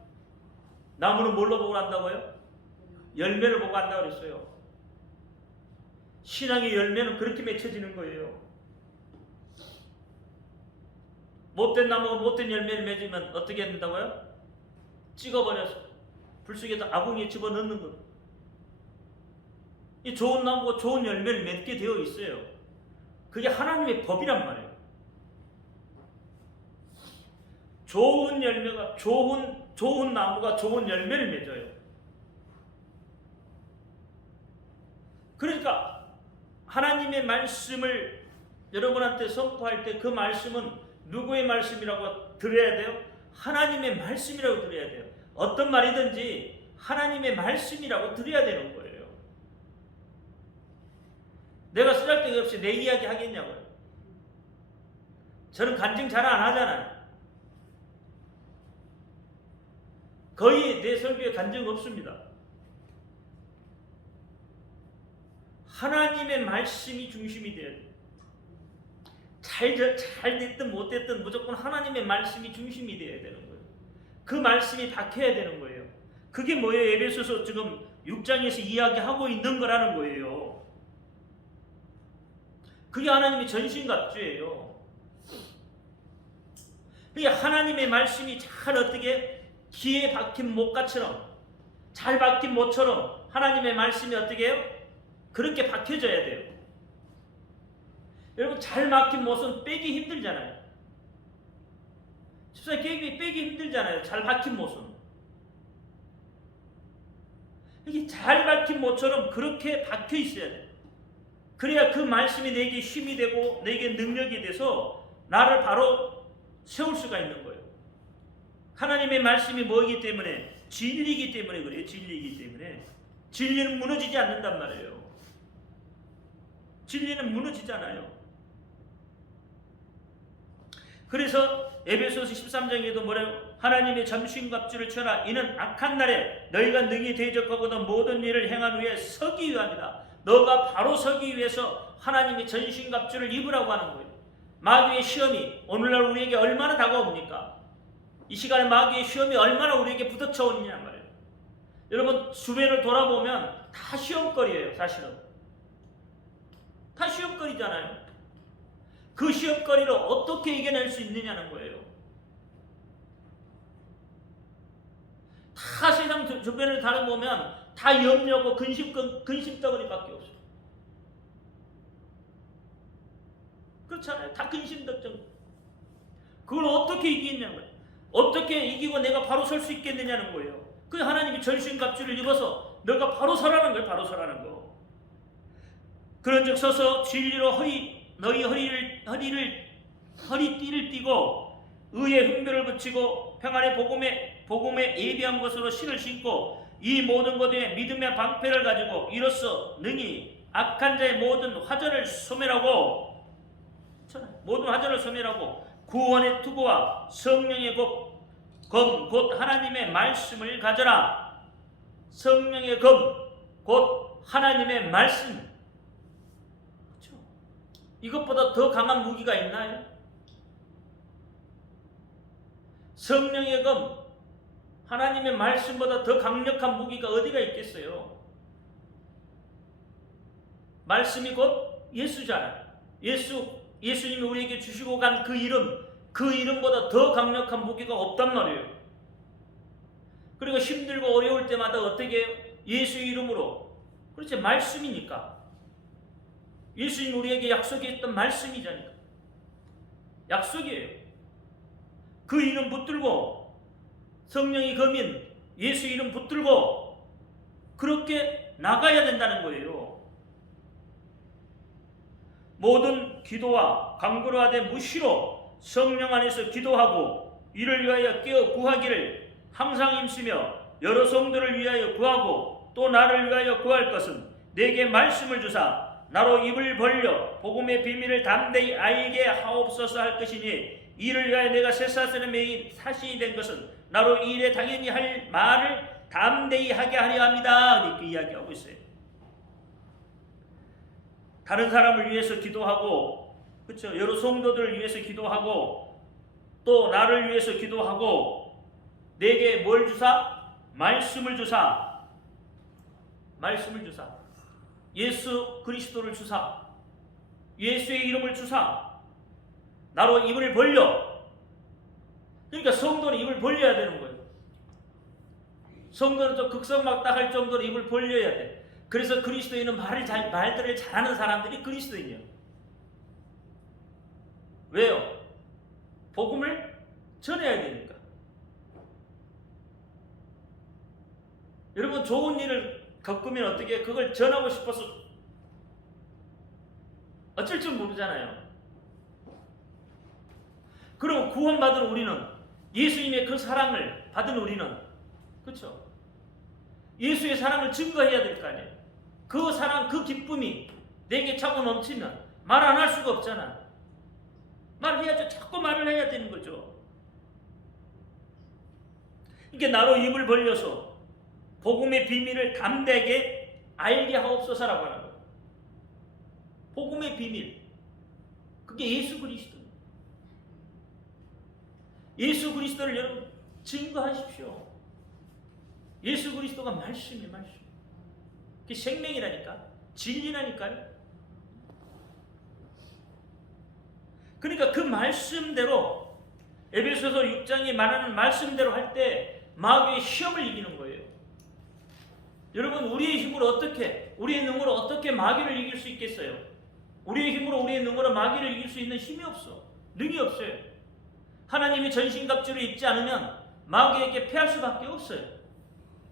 나무는 뭘로 보고 안다고요? 열매를 보고 안다고 그랬어요. 신앙의 열매는 그렇게 맺혀지는 거예요. 못된 나무가 못된 열매를 맺으면 어떻게 된다고요? 찍어버려서 불 속에다 아궁이에 집어넣는 것. 이 좋은 나무가 좋은 열매를 맺게 되어 있어요. 그게 하나님의 법이란 말이에요. 좋은 열매가 좋은 나무가 좋은 열매를 맺어요. 그러니까 하나님의 말씀을 여러분한테 선포할 때 그 말씀은 누구의 말씀이라고 들어야 돼요? 하나님의 말씀이라고 들어야 돼요. 어떤 말이든지 하나님의 말씀이라고 들어야 되는 거예요. 내가 쓰잘데기 없이 내 이야기 하겠냐고요. 저는 간증 잘 안 하잖아요. 거의 내 설교에 간증 없습니다. 하나님의 말씀이 중심이 돼야 돼요. 잘 됐든 못 됐든 무조건 하나님의 말씀이 중심이 돼야 되는 거예요. 그 말씀이 박혀야 되는 거예요. 그게 뭐예요? 에베소서 지금 6장에서 이야기하고 있는 거라는 거예요. 그게 하나님의 전신갑주예요. 그게 하나님의 말씀이 잘 어떻게 기에 박힌 못가처럼 잘 박힌 못처럼 하나님의 말씀이 어떻게 해요? 그렇게 박혀져야 돼요. 여러분 잘 박힌 못은 빼기 힘들잖아요. 집사님 빼기 힘들잖아요. 잘 박힌 못은. 이게 잘 박힌 못처럼 그렇게 박혀 있어야 돼요. 그래야 그 말씀이 내게 힘이 되고 내게 능력이 돼서 나를 바로 세울 수가 있는 거예요. 하나님의 말씀이 뭐이기 때문에? 진리이기 때문에 그래요. 진리이기 때문에. 진리는 무너지지 않는단 말이에요. 진리는 무너지잖아요. 그래서 에베소서 13장에도 뭐래요? 하나님의 전신갑주를 쳐라. 이는 악한 날에 너희가 능히 대적하거든 모든 일을 행한 후에 서기 위함이다. 너가 바로 서기 위해서 하나님의 전신갑주를 입으라고 하는 거예요. 마귀의 시험이 오늘날 우리에게 얼마나 다가옵니까? 이 시간에 마귀의 시험이 얼마나 우리에게 부딪혀 오느냐 말이에요. 여러분 주변을 돌아보면 다 시험거리예요. 사실은 다 시험거리잖아요. 그 시험거리를 어떻게 이겨낼 수 있느냐는 거예요. 다 세상 주변을 다뤄보면 다 염려고 근심덩어리밖에 없어요. 그렇잖아요. 다 근심걱정. 그걸 어떻게 이기냐고요. 어떻게 이기고 내가 바로 설 수 있겠느냐는 거예요. 그 하나님이 전신갑주를 입어서 너가 바로 서라는 거예요. 바로 서라는 거. 그런즉 서서 진리로 너희 허리띠를 띠고 의의 흥묘를 붙이고 평안의 복음에 예비한 것으로 신을 신고 이 모든 것에 믿음의 방패를 가지고 이로써 능히 악한 자의 모든 화전을 소멸하고 구원의 투구와 성령의 검 곧 하나님의 말씀을 가져라. 성령의 검 곧 하나님의 말씀. 그렇죠? 이것보다 더 강한 무기가 있나요? 성령의 검, 하나님의 말씀보다 더 강력한 무기가 어디가 있겠어요? 말씀이 곧 예수잖아요. 예수님이 우리에게 주시고 간 그 이름보다 더 강력한 무기가 없단 말이에요. 그리고 힘들고 어려울 때마다 어떻게 해요? 예수의 이름으로, 그렇지, 말씀이니까. 예수님 우리에게 약속했던 말씀이잖아요. 약속이에요. 그 이름 붙들고, 성령이 거민 예수 이름 붙들고 그렇게 나가야 된다는 거예요. 모든 기도와 간구로 하되 무시로 성령 안에서 기도하고 이를 위하여 깨어 구하기를 항상 힘쓰며 여러 성도를 위하여 구하고 또 나를 위하여 구할 것은 내게 말씀을 주사 나로 입을 벌려 복음의 비밀을 담대히 알게 하옵소서 할 것이니 이를 위하여 내가 쇠사슬에 매인 사신이 된 것은 나로 이 일에 당연히 할 말을 담대히 하게 하려 합니다. 이렇게 이야기하고 있어요. 다른 사람을 위해서 기도하고, 그렇죠? 여러 성도들을 위해서 기도하고 또 나를 위해서 기도하고 내게 뭘 주사? 말씀을 주사. 말씀을 주사. 예수 그리스도를 주사. 예수의 이름을 주사. 나로 입을 벌려. 그러니까 성도는 입을 벌려야 되는 거예요. 성도는 좀 극성막다 할 정도로 입을 벌려야 돼. 그래서 그리스도인은 말들을 잘하는 사람들이 그리스도인이에요. 왜요? 복음을 전해야 되니까. 여러분 좋은 일을 겪으면 어떻게 그걸 전하고 싶어서 어쩔 줄 모르잖아요. 그리고 구원받은 우리는 예수님의 그 사랑을 받은 우리는, 그렇죠? 예수의 사랑을 증거해야 될 거 아니에요. 그 사랑, 그 기쁨이 내게 차고 넘치면 말 안 할 수가 없잖아. 말해야죠. 자꾸 말을 해야 되는 거죠. 이게 나로 입을 벌려서 복음의 비밀을 담대하게 알게 하옵소서라고 하는 거예요. 복음의 비밀, 그게 예수 그리스도. 예수 그리스도를 여러분 증거하십시오. 예수 그리스도가 말씀이에요. 말씀. 그게 생명이라니까. 진리라니까요. 그러니까 그 말씀대로, 에베소서 6장이 말하는 말씀대로 할 때 마귀의 시험을 이기는 거예요. 여러분 우리의 힘으로 어떻게, 우리의 능으로 어떻게 마귀를 이길 수 있겠어요? 우리의 힘으로, 우리의 능으로 마귀를 이길 수 있는 힘이 없어. 능이 없어요. 하나님이 전신갑주를 입지 않으면 마귀에게 패할 수밖에 없어요.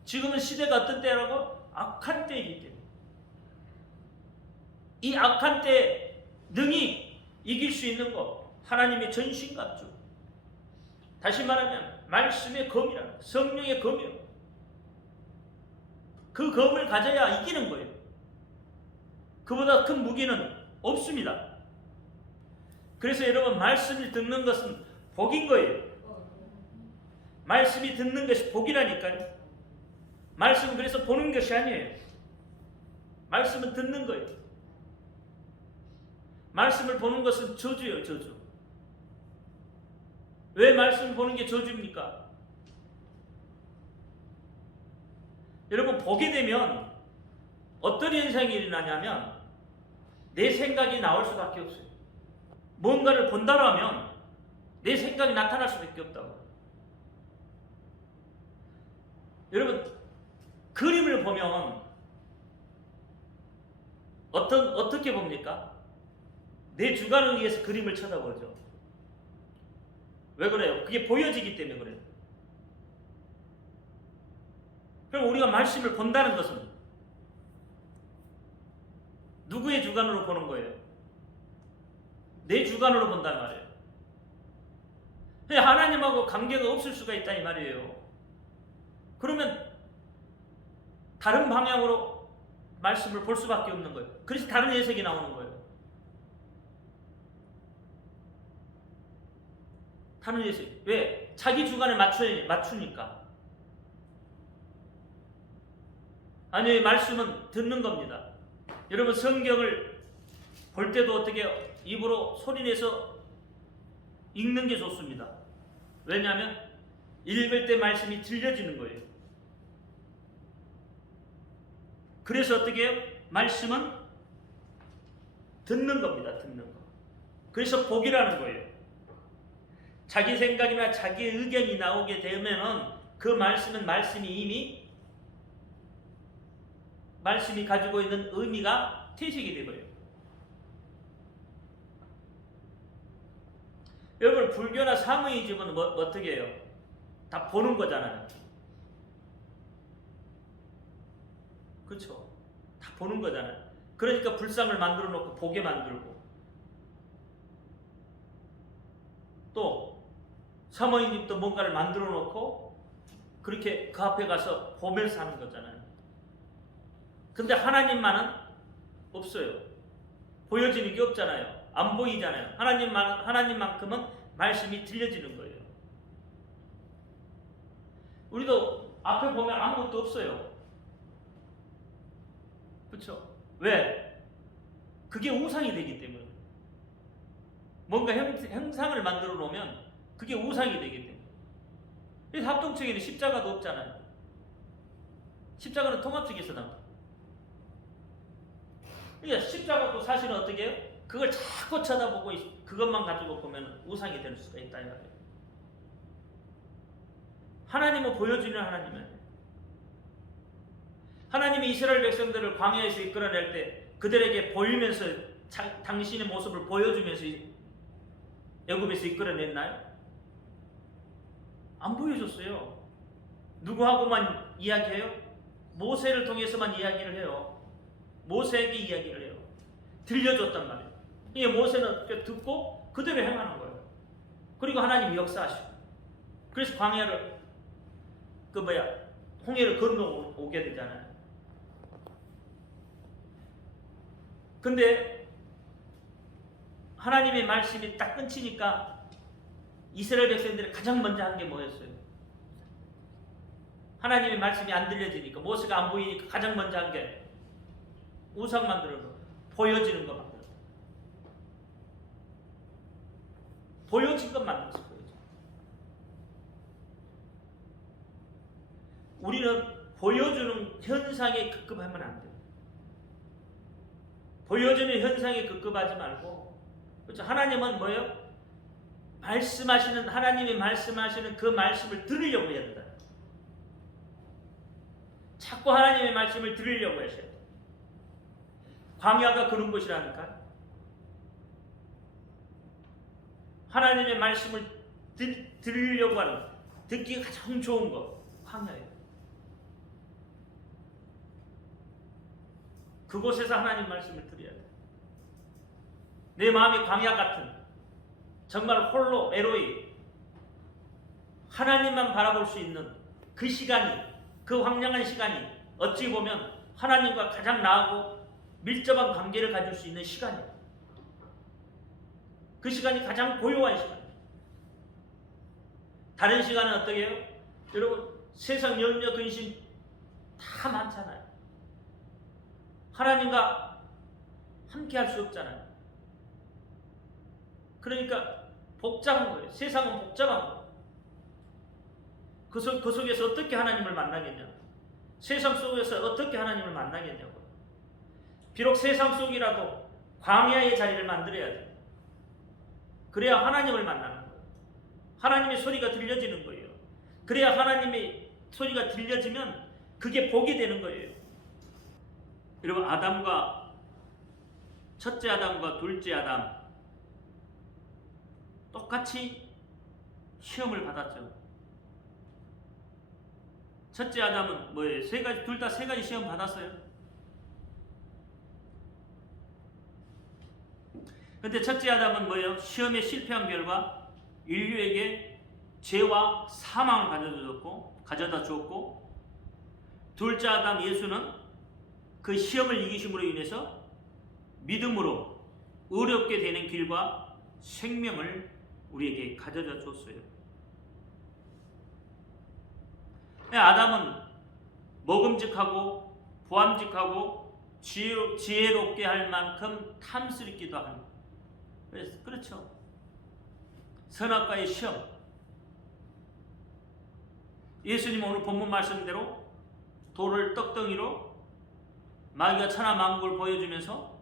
지금은 시대가 어떤 때라고? 악한 때이기 때문에. 이 악한 때에 능히 이길 수 있는 것, 하나님의 전신갑주. 다시 말하면 말씀의 검이라, 성령의 검이요. 그 검을 가져야 이기는 거예요. 그보다 큰 무기는 없습니다. 그래서 여러분 말씀을 듣는 것은 복인 거예요. 말씀이 듣는 것이 복이라니까요. 말씀은 그래서 보는 것이 아니에요. 말씀은 듣는 거예요. 말씀을 보는 것은 저주예요. 저주. 왜 말씀을 보는 게 저주입니까? 여러분 보게 되면 어떤 현상이 일어나냐면 내 생각이 나올 수밖에 없어요. 뭔가를 본다고 하면 내 생각이 나타날 수밖에 없다고. 여러분 그림을 보면 어떻게 봅니까? 내 주관에 의해서 그림을 쳐다보죠. 왜 그래요? 그게 보여지기 때문에 그래요. 그럼 우리가 말씀을 본다는 것은 누구의 주관으로 보는 거예요? 내 주관으로 본단 말이에요. 하나님하고 관계가 없을 수가 있다 이 말이에요. 그러면 다른 방향으로 말씀을 볼 수밖에 없는 거예요. 그래서 다른 해석이 나오는 거예요. 다른 해석. 왜? 자기 주관에 맞추니까. 아니, 말씀은 듣는 겁니다. 여러분 성경을 볼 때도 어떻게 입으로 소리내서 읽는 게 좋습니다. 왜냐하면 읽을 때 말씀이 들려지는 거예요. 그래서 어떻게 해요? 말씀은 듣는 겁니다. 듣는 거. 그래서 복이라는 거예요. 자기 생각이나 자기 의견이 나오게 되면은 그 말씀은 말씀이 이미 말씀이 가지고 있는 의미가 퇴색이 되고요. 여러분 불교나 사무이즘은 어떻게 해요? 다 보는 거잖아요. 그렇죠? 다 보는 거잖아요. 그러니까 불상을 만들어 놓고 보게 만들고, 또 사모님도 뭔가를 만들어 놓고 그렇게 그 앞에 가서 보면서 하는 거잖아요. 근데 하나님만은 없어요. 보여지는 게 없잖아요. 안 보이잖아요. 하나님만큼은 말씀이 들려지는 거예요. 우리도 앞에 보면 아무것도 없어요. 그렇죠? 왜? 그게 우상이 되기 때문에. 뭔가 형상을 만들어 놓으면 그게 우상이 되기 때문에. 이 합동책에는 십자가도 없잖아요. 십자가는 통합책에서 나옵니다. 그러니까 십자가도 사실은 어떻게 해요? 그걸 자꾸 쳐다보고 그것만 가지고 보면 우상이 될 수가 있다 이거예요. 하나님은 보여주는 하나님이에요. 하나님이 이스라엘 백성들을 광야에서 이끌어낼 때 그들에게 보이면서 당신의 모습을 보여주면서 애굽에서 이끌어냈나요? 안 보여줬어요. 누구하고만 이야기해요? 모세를 통해서만 이야기를 해요. 모세에게 이야기를 해요. 들려줬단 말이에요. 이게 모세는 듣고 그대로 행하는 거예요. 그리고 하나님이 역사하시고, 그래서 광야를 홍해를 건너오게 되잖아요. 근데 하나님의 말씀이 딱 끊치니까 이스라엘 백성들이 가장 먼저 한 게 뭐였어요? 하나님의 말씀이 안 들려지니까, 모세가 안 보이니까 가장 먼저 한 게 우상 만들어서 보여지는 거 만들어. 보여진 것 만들었어. 우리는 보여주는 현상에 급급하면 안 돼요. 보여주는 현상에 급급하지 말고, 그렇죠? 하나님은 뭐예요? 하나님이 말씀하시는 그 말씀을 들으려고 해야 된다. 자꾸 하나님의 말씀을 들으려고 하셔야 돼요. 광야가 그런 곳이라니까. 하나님의 말씀을 들으려고 하는, 듣기가 가장 좋은 거 광야예요. 그곳에서 하나님 말씀을 들어야 돼. 내 마음이 광야 같은, 정말 홀로 에로이 하나님만 바라볼 수 있는 그 시간이, 그 황량한 시간이 어찌 보면 하나님과 가장 나하고 밀접한 관계를 가질 수 있는 시간이에요. 그 시간이 가장 고요한 시간이에요. 다른 시간은 어떻게 해요? 여러분, 세상 염려 근심 다 많잖아요. 하나님과 함께 할 수 없잖아요. 그러니까 복잡한 거예요. 세상은 복잡한 거예요. 그 속에서 어떻게 하나님을 만나겠냐고. 세상 속에서 어떻게 하나님을 만나겠냐고. 비록 세상 속이라도 광야의 자리를 만들어야 돼요. 그래야 하나님을 만나는 거예요. 하나님의 소리가 들려지는 거예요. 그래야 하나님의 소리가 들려지면 그게 복이 되는 거예요. 여러분, 첫째 아담과 둘째 아담 똑같이 시험을 받았죠. 첫째 아담은 뭐예요? 둘 다 세 가지 시험 받았어요. 근데 첫째 아담은 뭐예요? 시험에 실패한 결과 인류에게 죄와 사망을 가져다 주었고, 둘째 아담 예수는 그 시험을 이기심으로 인해서 믿음으로 의롭게 되는 길과 생명을 우리에게 가져다 줬어요. 아담은 먹음직하고 보암직하고 지혜롭게 할 만큼 탐스럽기도 합니다. 그렇죠. 선악과의 시험. 예수님 오늘 본문 말씀대로 돌을 떡덩이로 마귀가 천하 만국을 보여주면서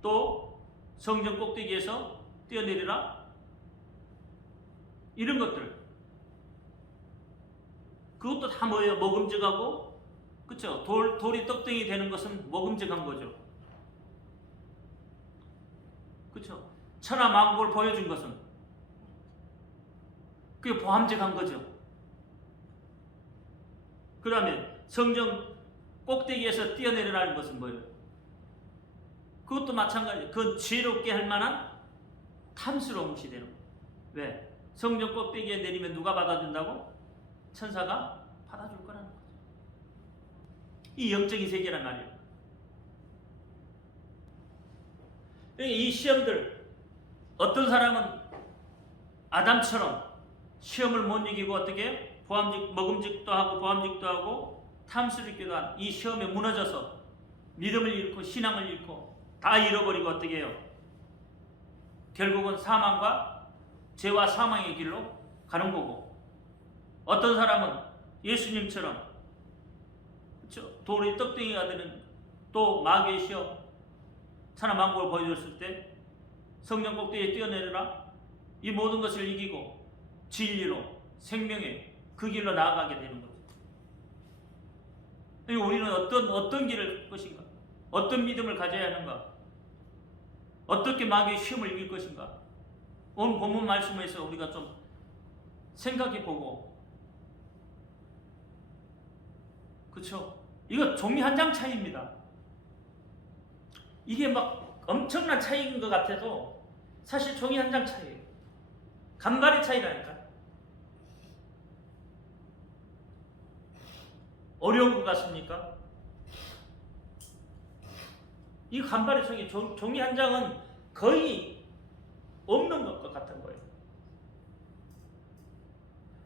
또 성전 꼭대기에서 뛰어내리라, 이런 것들, 그것도 다 뭐예요? 먹음직하고 그쵸? 돌이 떡덩이 되는 것은 먹음직한 거죠. 그쵸? 천하만국을 보여준 것은 그게 보암직한 거죠. 그 다음에 성전 꼭대기에서 뛰어내려라는 것은 뭐예요? 그것도 마찬가지예요. 그건 지혜롭게 할 만한 탐스러운 것이 되는 거예요. 왜? 성전 꼭대기에 내리면 누가 받아준다고? 천사가 받아줄 거라는 거죠. 이 영적인 세계란 말이에요. 이 시험들, 어떤 사람은 아담처럼 시험을 못 이기고 어떻게 먹음직도 하고 보암직도 하고 탐스럽기도 한 이 시험에 무너져서 믿음을 잃고 신앙을 잃고 다 잃어버리고 어떻게 해요? 결국은 사망과 죄와 사망의 길로 가는 거고, 어떤 사람은 예수님처럼 그렇죠? 돌이 떡덩이가 되는 또 마귀의 시험 천하만국을 보여줬을 때 성령 꼭대기에 뛰어내려라, 이 모든 것을 이기고 진리로 생명의 그 길로 나아가게 되는 거죠. 우리는 어떤 길을 갈 것인가? 어떤 믿음을 가져야 하는가? 어떻게 마귀의 시험을 이길 것인가? 오늘 본문 말씀에서 우리가 좀 생각해보고, 그렇죠? 이거 종이 한 장 차이입니다. 이게 막 엄청난 차이인 것 같아도 사실 종이 한 장 차이예요. 간발의 차이라니까. 어려운 것 같습니까? 이 간발의 차이, 종이 한 장은 거의 없는 것 같은 거예요.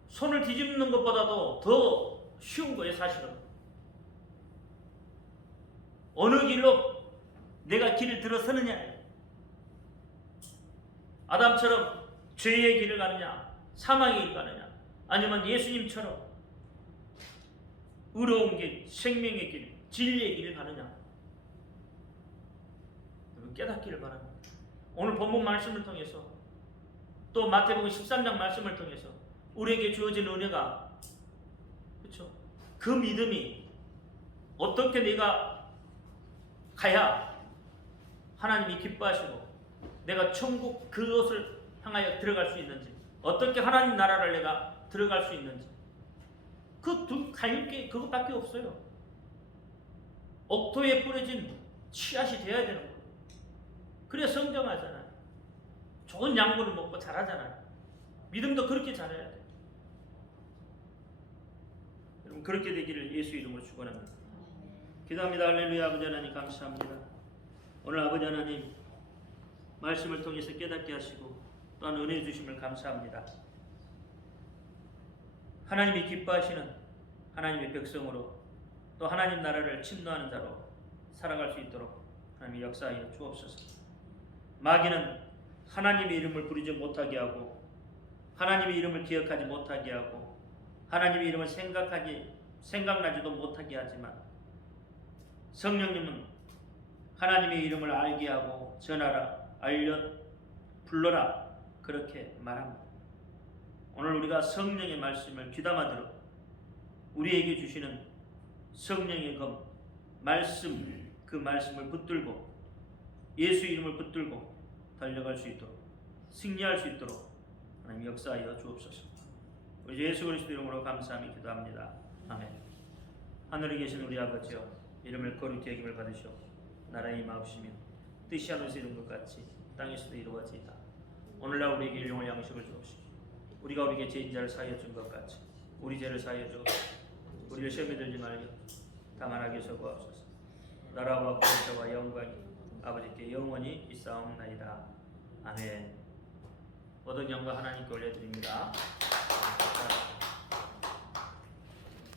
손을 뒤집는 것보다도 더 쉬운 거예요, 사실은. 어느 길로 내가 길을 들어서느냐, 아담처럼 죄의 길을 가느냐, 사망의 길을 가느냐, 아니면 예수님처럼 의로운 길, 생명의 길, 진리의 길을 가느냐, 깨닫기를 바랍니다. 오늘 본문 말씀을 통해서 또 마태복음 13장 말씀을 통해서 우리에게 주어진 은혜가, 그렇죠? 그 믿음이 어떻게 내가 가야 하나님이 기뻐하시고 내가 천국 그것을 향하여 들어갈 수 있는지, 어떻게 하나님 나라를 내가 들어갈 수 있는지, 그 두 갈 게 그것밖에 없어요. 옥토에 뿌려진 씨앗이 되어야 되는 거예요. 그래야 성장하잖아요. 좋은 양분을 먹고 자라잖아요. 믿음도 그렇게 자라야 돼요. 여러분, 그렇게 되기를 예수 이름으로 축원합니다. 기도합니다. 할렐루야. 아버지 하나님 감사합니다. 오늘 아버지 하나님 말씀을 통해서 깨닫게 하시고 또한 은혜 주심을 감사합니다. 하나님이 기뻐하시는 하나님의 백성으로 또 하나님 나라를 침노하는 자로 살아갈 수 있도록 하나님이 역사하여 주옵소서. 마귀는 하나님의 이름을 부르지 못하게 하고 하나님의 이름을 기억하지 못하게 하고 하나님의 이름을 생각나지도 못하게 하지만, 성령님은 하나님의 이름을 알게 하고 전하라, 불러라, 그렇게 말합니다. 오늘 우리가 성령의 말씀을 귀담아 들어 우리에게 주시는 성령의 말씀, 그 말씀을 붙들고 예수 이름을 붙들고 달려갈 수 있도록, 승리할 수 있도록 하나님 역사하여 주옵소서. 우리 예수 그리스도 이름으로 감사하며 기도합니다. 아멘. 하늘에 계신 우리 아버지여, 이름을 거룩히 여김을 받으시오. 나라의 임하옵시며 뜻이 하늘에서 이룬 것 같이 땅에서도 이루어지이다. 오늘날 우리에게 일용할 양식을 주옵시고, 우리가 우리에게 죄인 자를 사하여 준 것 같이 우리 죄를 사하여 주옵소서. 우리를 시험에 들지 말게 다만 악에서 구하옵소서. 나라와 권세와 영광이 아버지께 영원히 있사옵나이다. 아멘. 모든 영광 하나님께 올려드립니다.